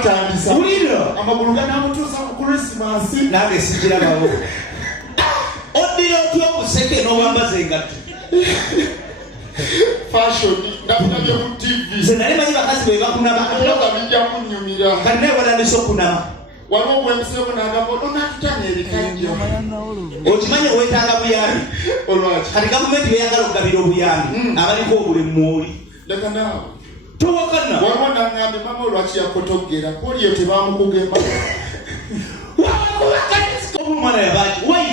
batandisa amagulu ganamutuusa ku Christmas nange sigirabawo odira otya omuseke n'owambaza engatto fashion ndabirabye mu TV ze nali manyi bakazi bwe bakunaba bijja kunnyumira kati naye walandisa okunama waliwo obwemiseko n'agamba onatutanya ebikajjo okimanyi owetaaga buyambi olwaki kati gavumenti beyagala okugabira obuyambi abaliko obulemu mwoli leka naawe towakana waliwo naŋŋambe mama olwaki yakotogera poliyo tebamukugema omwana yabaki wai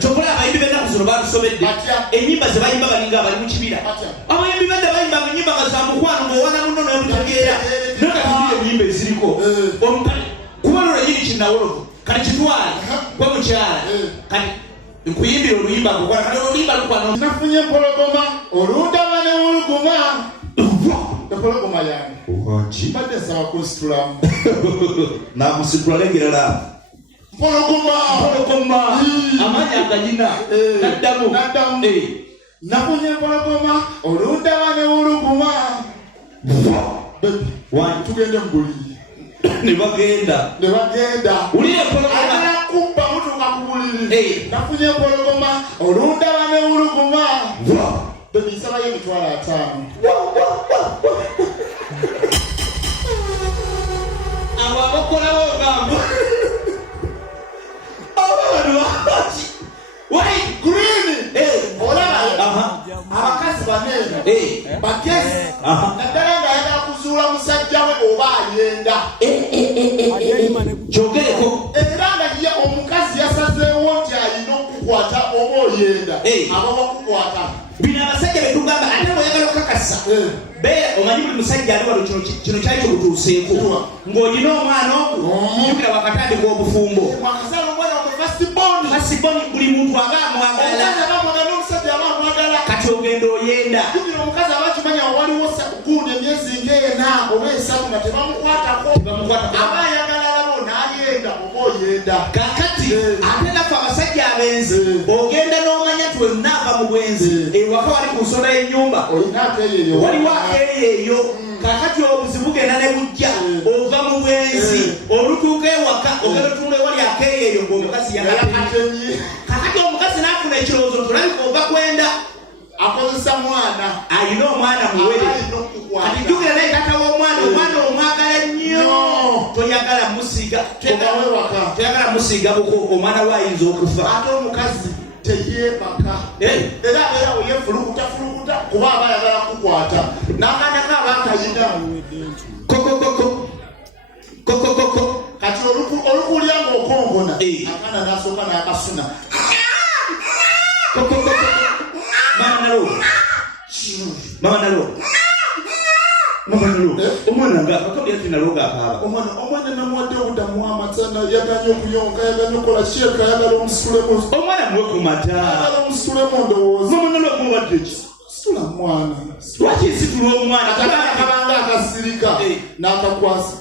tokola abayimbi b'ennaku zino batusobedde ennyimba ze bayimba balinga abali mu kibira abayimbi badde bayimbanga ennyimba nga za mukwano ng'owana muno n'obutegeera nokatulire ennyimba eziriko omukale kuba lolwenyini kinnawolovu kati kitwale gwe mukyala kati nkuyimbira oluyimba kukola kati oluyimba lukwano nafunye empologoma olundaba ne wuluguma empologoma yange badde nsaba kunsitulamu namusitula lengerala Pologoma amanya aganyina naddamu nafunye empologoma olundaba ne wuluguma tugende mu buliri ne bagenda ulire empologoma kubba mutuuka ku buliri nafunye empologoma olundaba ne wuluguma bebi nsabayo emitwalo 5 abo abakolawo ogambo White green olaba abakazi banene bagezi naddala ng'ayagala kuzuula musajja we oba ayenda kyogereko era nga ye omukazi yasazeewo nti alina okukwata oba oyenda aba bakukwata bino abasajja betugamba ate bweyagala okukakasa beera omanyi buli musajja ali wano kino kyali kyobutuuseeko ng'olina omwana okujjukira wakatandika obufumbo fasiboni buli muntu aba amwagala kati ogenda oyenda omukazi abakimanya waliwo gundi emyezi ng'ena oba 3 nga tebamukwatako aba ayagala alabo n'ayenda oba oyenda kakati ate nafe abasajja abenzi ogenda n'omanya nti wenaava mu bwenzi ewaka wali ku nsonda y'ennyumba waliwo akeeyeeyo kakati obuzibu genda ne bujja ova mu bwenzi olutuuka ewaka ogenda otunula ewali akeeyeeyo ng'omukazi yakatenyi kakati omukazi n'afuna ekirowoozo tulabika ova kwenda akozesa mwana ayina omwana muwere kati jjukira naye tata w'omwana omwagala nnyo toyagala musiiga buko omwana wayinza okufa ate omukazi teyeebaka era oyefulukuta kuba aba ayagala kukwata n'akaanako abaakayina kokokoko kati olukulya ng'okonkona akaana n'asooka n'akasuna Mama nalo omwana nga akakabya tinaloga akaaba omwana namwadde obudamu amatana yaganye okuyonka yaganye okola sheeka yagala omusulemu omwana muwe ku mata yagala omusulemu ndowooza mama nalo omuwadde ki situla mwana lwaki nsitula omwana kabanga akasirika n'akakwasa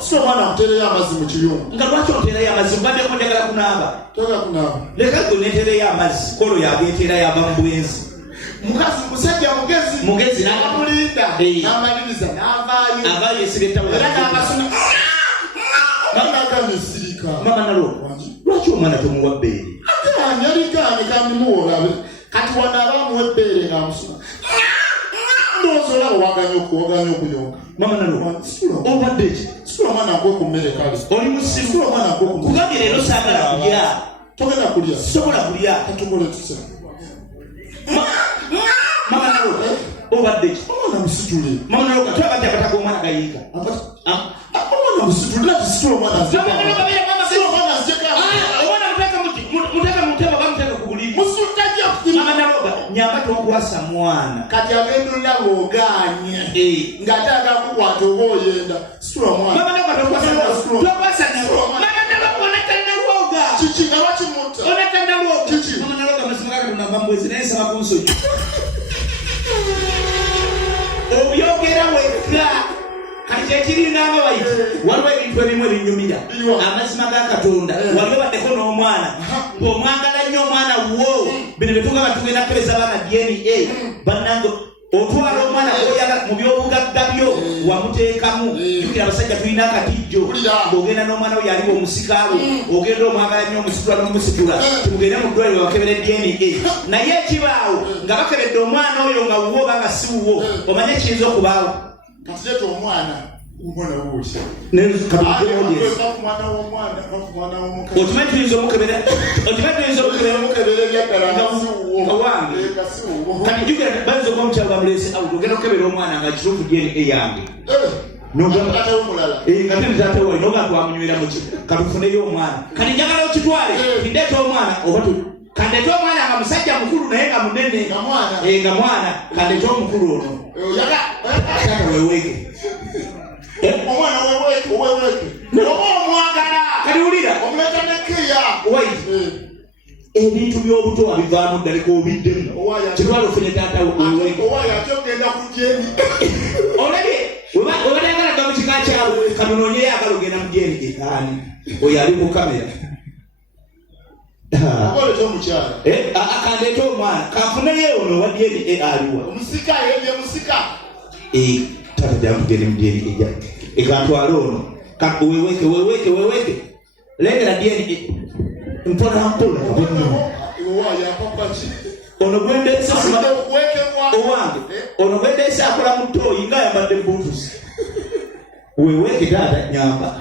situla omwana amuteereyo amazzi mu kiyungu nga lwaki oteerayo amazzi mbaddeko njagala kunaaba toyagala kunaaba leka gwe neteerayo amazzi kolo yageetera yava mu bwenzi mukazi musajja mugezi n'amulinda n'amaliriza n'avaayo esirettawo era n'akasuna n'aganisirika mama nalo lwaki omwana tomuwa bbeere yaliganye kandimuwolabe kati wano abaamuwa ebbeere ng'amusuna ndowooza olaba waganye okuyonka mama nalo obadde ki situla omwana akwe ku mmere kale oli musiru kugambye leero saagala kulya togenda kulya sobola kulya katugole tusa mama nalo obadde ki omwana musitule mama nalo katwabadde akataka omwana gayiika omwana musitule tisitula omwana muteka mutema bamuteka ku buliri mama naloga nyamba tokwasa mwana kati agendulira ng'oganye ng'ate agakukwata oba oyenda situla mwana mama naloga tokwasa mama naloga onatanda lwoga kiki nga bakimutta onatanda lwoga kiki mama naloga mazima gakalunda mbambwezi naye nsaba kunsonyi obuyogera wekka kati kyekiringanga bayiti waliwo ebintu ebimu ebinyumira amazima ga Katonda waliwo baddeko n'omwana ng'omwagala nnyo omwana wo bino bye tugamba tugenda kukebeza baana DNA bannange otwala omwana goyala mu byobugagga byo wamuteekamu jukira abasajja tulina akatijjo ng'ogenda n'omwana we yaliwo omusikaawe ogenda omwagala nnyo omusitula n'omusitula tugende mu ddwaliro bakebere DNA naye ekibaawo nga bakebedde omwana oyo nga wuwo oba nga si wuwo omanye kiyinza okubaawo kati leeta omwana wuuki okimanyi tuyinza omukebera wange kati jukira bayinza okuba omukyalo bamulese ogenda okukebera omwana nga kituufu DNA yange nga tentatewa noga twamunywera muki katufuneyo omwana kati njagala okitwale kindeeta omwana oba kandeeta omwana nga musajja mukulu naye nga munene nga mwana kandeeta omukulu ono weweeke omwana weweeke oba omwagala kati wulira omuleta nekeya ebintu by'obuto wabivaamu ddaleka obiddemu kitwala ofunye taata weweeke owaayo ate ogenda ku jeni olabye webatayagala dda mu kika kyabwe kanonoonyeyo agala ogenda mu jeni ani oyo ali ku kamera oleta omukyala kandeeta omwana kanfuneyo ono wa jeni aliwa omusika ye musika tata jamugende mu jeni ekantwala ono weweeke lengera jeni mpola ono gwendeesa owange ono gwendeesa akola mu ttooyi nga ayambadde buutusi weweeke taata nyamba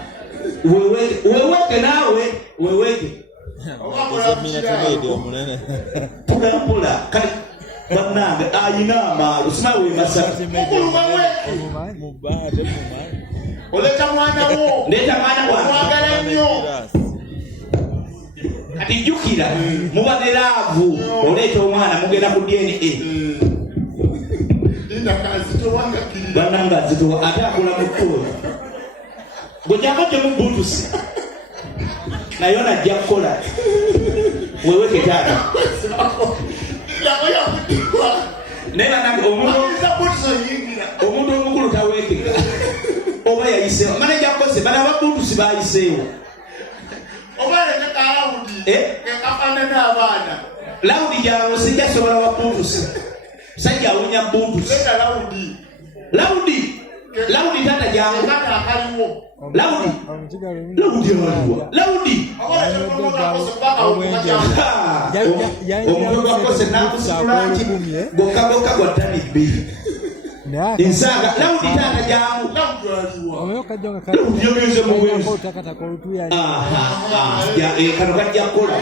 weweeke naawe weweeke pula kati bannange ayina amaalo simawe masaka oleta mwana wo ndeeta mwana omwagala nnyo kati jjukira muba ne laavu oleeta omwana mugenda ku DNA bannanga azitowa ate akola mu ttooyi gojjako gye mu buutusi naye onajja kukola weweeke taata naye bannange omuntu omukulu taweekeka oba yayiseewo maneja kose bana babuutusi bayiseewo lawudi gyawo sijja sobola wa buutusi sajja awunya buutusi lawudi tata gyangu lawudi omukwe gwakose nakusitulanki gokka gwa ttani bbiri ensaaga lawudi taata gyangu lawudi yogenze mu bwenzi kano kajja kukola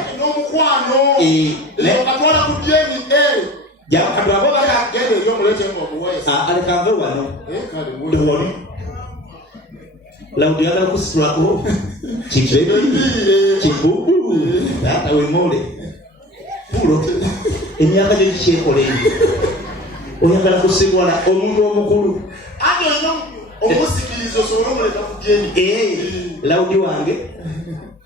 jakatwabo alekanve wano ewoli lawudi yagala kusitulako kibubu taata wemole pulo emyaka gyo kikyekolengi oyagala kusibwala omuntu omukulu omusikirizo osobola omuleta ku jeni lawudi wange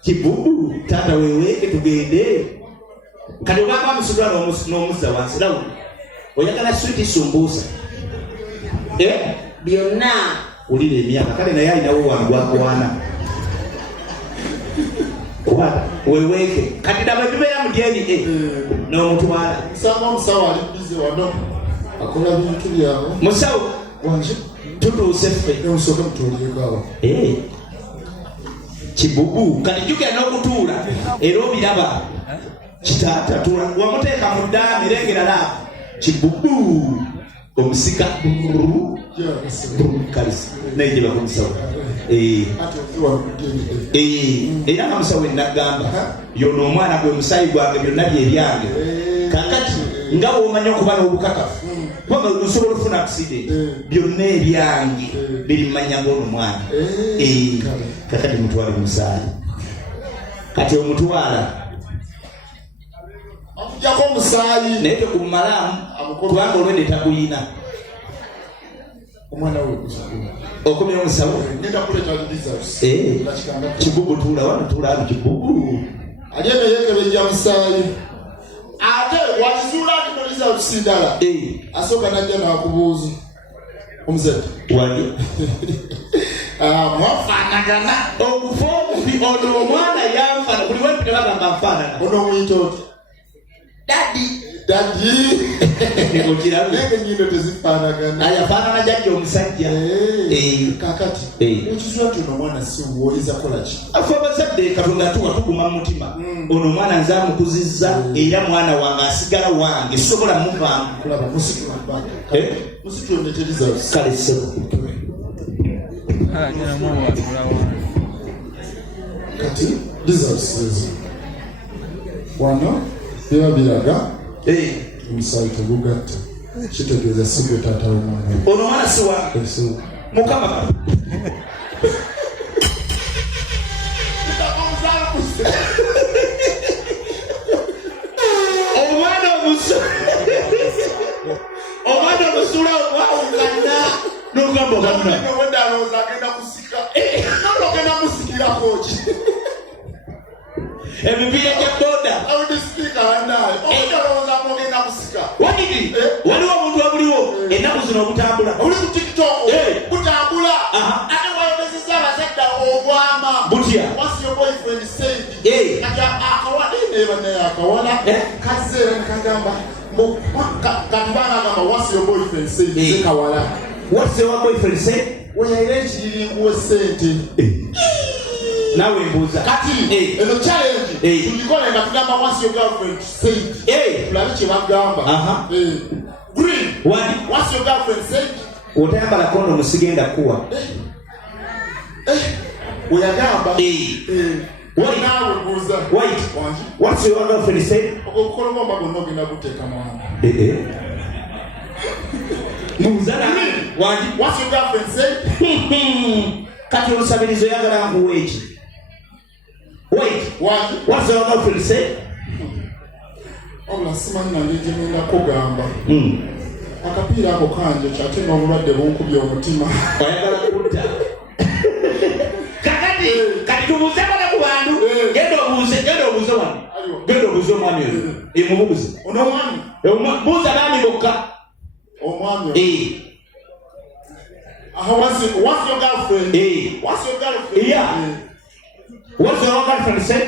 kibubu taata weweeke tugende kati ogamba musitula n'omuzza wansi lawudi oyagala switi sumbuusa byonna ulira emyaka kale naye alinawo wangu akwana kubata weweeke kati daba tubeera mu jeni n'omutwala nsanga omusawo ali bize wano akola bintu byawe musawo wanje tutuuse ffe omusooka mutuulirekawo kibubu kati jjukira n'okutuula era obiraba kitaata tuula wamuteeka mu ddaami lengera laavu kibubu omusika kalisi naye gye bakomusawo era nga musawo enagamba yono omwana gwe musaayi gwange byonna byebyange kakati nga woomanya okuba n'obukakafu kubanga osobola okufuna accident byonna ebyange biri mumanya ng'ono mwana kakati mutwale musaayi kati omutwala akujjako omusaayi naye tekumumalamu kubanga olwedde taguyina omwana we okomera omusawo ngenda kuleeta results kibubu tuula wano tuulano kibubu agenda yekebejja musaayi ate wakizuula nti results ndala asooka najja n'akubuuza omuzadde wange mwafaanagana okufa omubi ono omwana yanfana buli wempita bagamba nfaanana ono omuyita oti dadi Daddy. Nikokira. Nenge nyindo tezifanagana. Ayafanana jajja omusajja. Kakati. Ukizwa tuno mwana si uwoliza kola ki. Afa bazadde Katonda atuguma mu mutima. Ono mwana nze amukuzizza era mwana wange asigala wange sobola muvaamu. Kulaba musiki wabanga. Musiki ondeteriza usi. Kale sebo. Kati Jesus wano biba biraga omusayi tegugatta kitegeeza sigwe taata w'omwana ono mwana si wange mukama omwana omusula wawugana n'ogamba banna wedalooza agenda kusika nogenda musikirakoki ebibiira bya boda awudisipiika bannaye omudalooza mogenda kusika wagiri waliwo omuntu wabuliwo ennaku zino obutambula oli ku tiktok butambula ate wayogezeza abazadde obwama butya what's your boyfriend said akawala kazeera nekagamba katubana agamba what's your boyfriend said kawala what's your boyfriend said weyaira ekiriringuwe sente nawe mbuuza kati eno challenge tulikola nga tugamba what's your girlfriend said tulabe kye bagamba green what's your girlfriend said otayambala kondo musigenda kuwa oyagamba nawe mbuuza what's your girlfriend said okukolomba gonna ogenda guteeka mwana mbuuza what's your girlfriend said kati olusabirizo yagala nkuwa eki what's your girlfriend said obula simanyi nange gyengenda kugamba akapiira ako kanje kyate n'obulwadde bunkubye omutima oyagala kutta kati tubuuze bana ku bantu genda obuuze wano genda obuuze omwami oyo emubuuze onomwami buuza baami bokka omwami what's your girlfriend what's your girlfriend what's your girlfriend said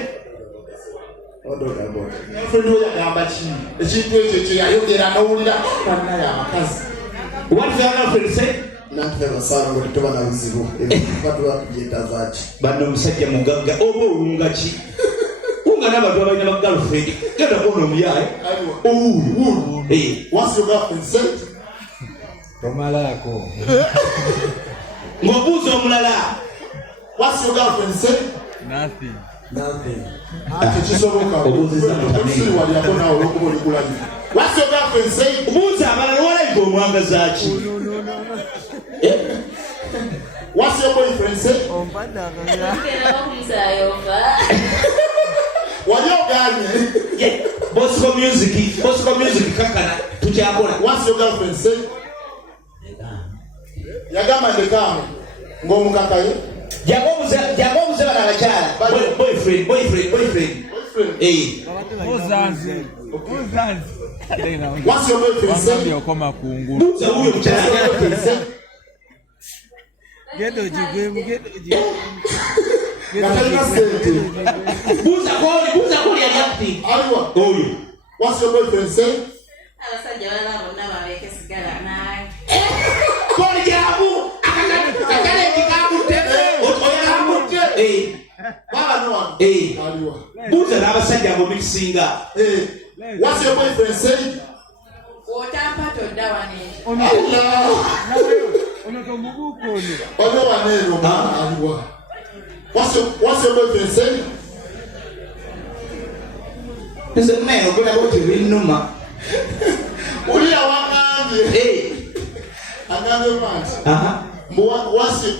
girlfriend oyagamba ki ekintu ekyo kyeyayogera n'owulira bannaye abakazi what's your girlfriend said nantufe basaala ngo tetuba na buzibu batuba tugyeta zaaki banno omusajja mugagga oba owunga ki wunga n'abantu abalina ba girlfriend genda kuona omuyaye owuulu what's your girlfriend said tomalako ng'obuuza omulala what's your girlfriend said nothing tekisoboka waliako nawe olwokuba oligulabi what's your girlfriend said buuza abalala walayiga omwangaza ki what's your boyfriend said wali oganye Bosco music kakana tukyakola what's your girlfriend said yagamba ndekaamu ng'omukakaye jagobuze bana abakyala boyfriend what's your boyfriend said okoma kungulu buuza huyo mukyala gendo jigwemu buuza koli ali active aliwa oyo what's your boyfriend said abasajja balala bonna babeeke sigala naye koli jabu akakale kikabutte baba no aliwa buuza n'abasajja abo mikisinga what's your boyfriend said otampa todda wane ono tomubuuka ono oyo waneero aliwa what's your boyfriend said nze naye ogenda boti binnuma ulira wangambye agambye manti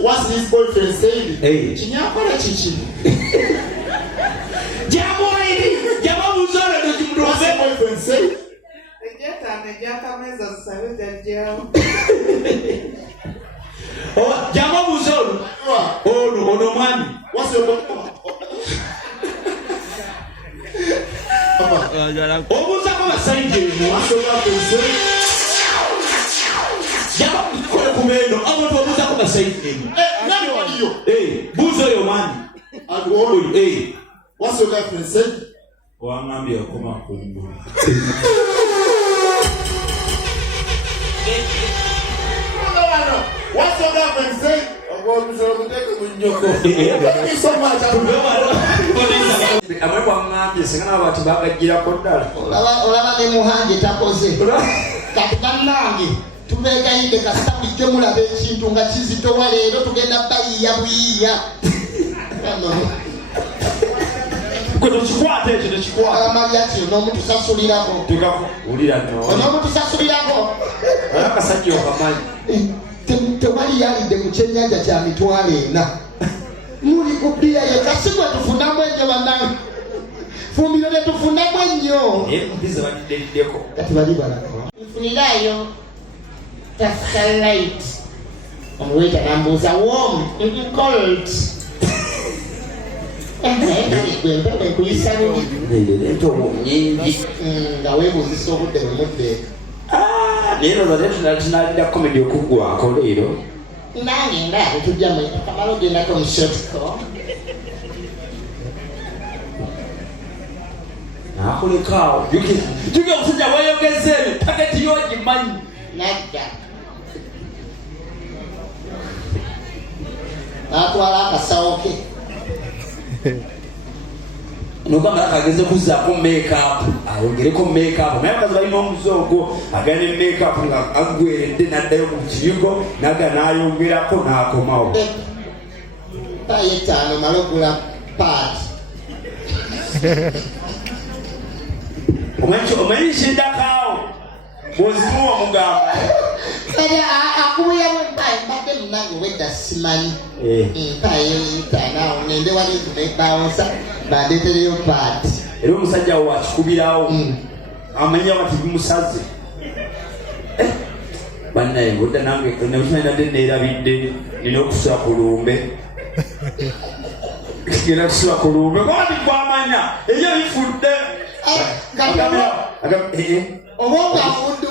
what's his boyfriend said kinyakola kiki jamuwaidi jamubuuzolo what's your boyfriend said ejakameza zisabe jajjawo jamubuuzolo ono omwami what's your boyfriend obuuzako basajja eno what's your boyfriend said jamakole kumeno abantu obuuzako basajja eno nani waliyo buuza oyo omwami what's your girlfriend said wangambye okoma kungulu What's your government say? Amwe ngambye singana abantu bagagira kodala. Olaba ne muhanje takoze. Kati bannange tubegayinde kasita bijjo mulaba ekintu nga kizitowa leero tugenda bayiya buyiya. Kuno chikwate ekyo chikwate. Amaliati n'omuntu sasulirako. Ulira no. N'omuntu sasulirako. Akasajja okamanyi. Tewali yalidde mu kyennyanja kya mitwalo 4. Muli ku bbiya ye kasigwa tufunamu ennyo bannange. Fumbiro ne tufunamu ennyo. Mbiza baddiddeko. Kati bali balako. Nfunirayo Tascalite. Omuwaita nambuuza warm, cold. Gwempepe kuyisa bubi. Entobo nyingi. Nga weebuuzisa obudde bwe muddeeka. Leero lwaleero tunalira comedy okuggwako leero. Nange ndaba Tujja mu kamala ogendako mu shotco. Nakulekaawo. Juga omusajja weyogeza ebyo paketi y'ogimanyi. nadda. N'atwala akasawo ke. Nogamba akageze kuzaako make-up. Ayongereko make-up. Naye abakazi balina omuzoogo agenda ne make-up nga agweredde n'addayo mu kiyigo naga n'ayongerako n'akomawo. Paye 5 mala ogula paati. Omanyi kindakaawo bw'ozituwa mugamba. Akubuya bwempaye mbadde munange wedda simanyi. Mpaye 5 ngende wali tumebawonsa bandeetereyo paati. Era omusajja wo akikubirawo amanya bati bimusaze. Bannaye ng'odda nange nekimanyi neerabidde nina okusula ku lumbe. Genda kusula ku lumbe kwati kwamanya ebyo bifudde.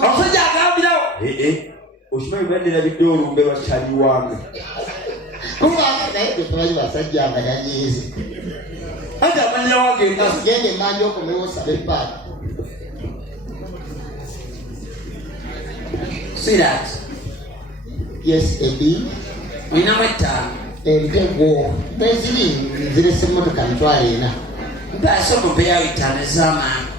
Omusajja agambirawo okimanyi bwe neerabidde olumbe lwakyali wange. Naye tetumanyi basajja amanyanyiizi. Ate amanya wagenda Genda emmanja okomewo osabe paati. Sweetheart, Yes, Eddie. olinamu ettaano. Entego beziri nzirese emmotoka mitwalo 4. Mpaase omupeyawo ettaano ez'amangu.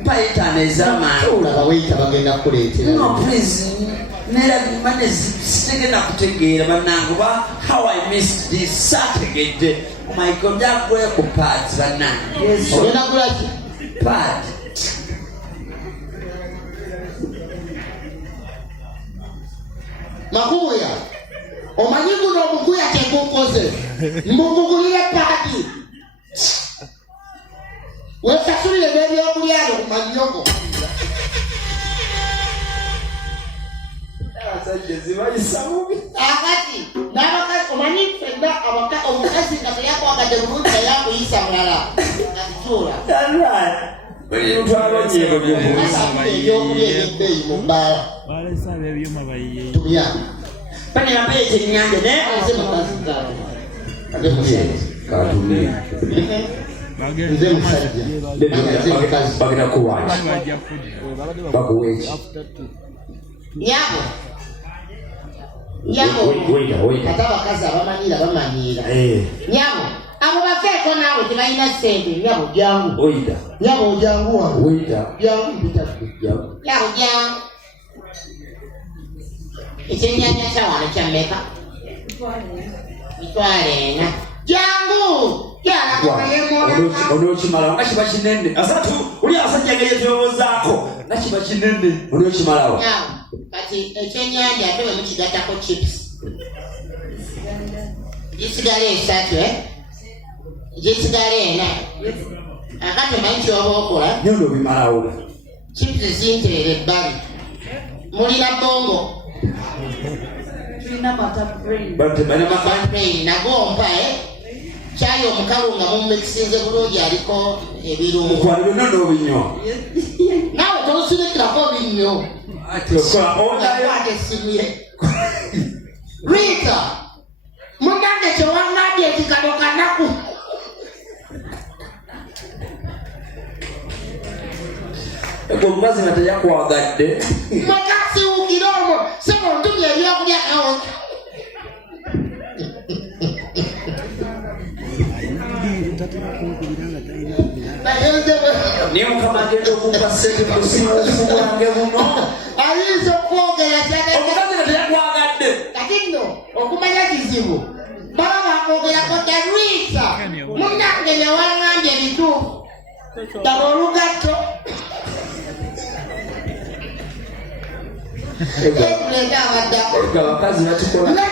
Mpayo ettaano ez'amangu. Olaba weyita bagenda kukuleetera. No, please. Mane sitegenda kutegeera bannange oba how I missed this sategedde. Oh my God, njaggweyo ku pads bannange. Ogenda kulaki? Pad. Makubuya. Omanyi guno omukuya kyekukoze. Mbugugulire paadi. Wesasulire n'ebyokulya byo ku manyoko. Abasajja zibayisa bubi. Akati n'abakazi omanyi ffenna omukazi nga teyakwagadde bulungi naye akuyisa mulala. Akituula. Ebyokulya ebyebeeyi mu bbaala. Balesaba ebyuma bayiye. Tuya. Pani ambaye ekyennyanja naye Nze mukazi zaabwe. Ate musajja. Katumye. Nze musajja. Bagenda kuwaaki. Bajja kudda. Bakuweeki. Nyabo. Wait. Ate abakazi abamanyiira bamanyiira. Nyabo. Abo bafeeko naawe tebalina ssente. Nyabo jangu. Oida. Nyabo ojangu wange. Oida. Jangu mpitadde. Jangu. Nyabo jangu. Ekyennyanja kya wano kya mmeka? Mitwalo 4. Jangu. Onookimalawo nga kiba kinene. Asatu oli abasajja nga yetwewozaako nga kiba kinene. Onookimalawo. Nyabo. Kati ekyennyanja ate bwe mukigattako chips. Gisigala 3 gisigala 4. Akati omanyi kyoba okola? Nyono bimalawo. Chips zinteera ebbali. Mulina bongo. Tulina matabrain. Matabrain nagompa Kyayi omukalu nga mumumikisinze bulungi aliko ebirungo. Mukwano byonna n'obinywa. Naawe tolusirikirako binnyo. Ate essimu ye. Rita! Munange kyewaŋŋambye ekikalo kanaku. Ego omukazi nga teyakwagadde. Mwekasiwukira omwo. Sebo ntumye ebyokulya nawo niyo mukamagendo okukuba sente kusimu obufumu bwange buno ayinza okwogera omukazi nga teyakwagadde kati nno okumanya kizibu baba bakwogerako darwisa munnange newaŋŋambye ebituufu daba olugatto ekuleka abadda abakazi bakikola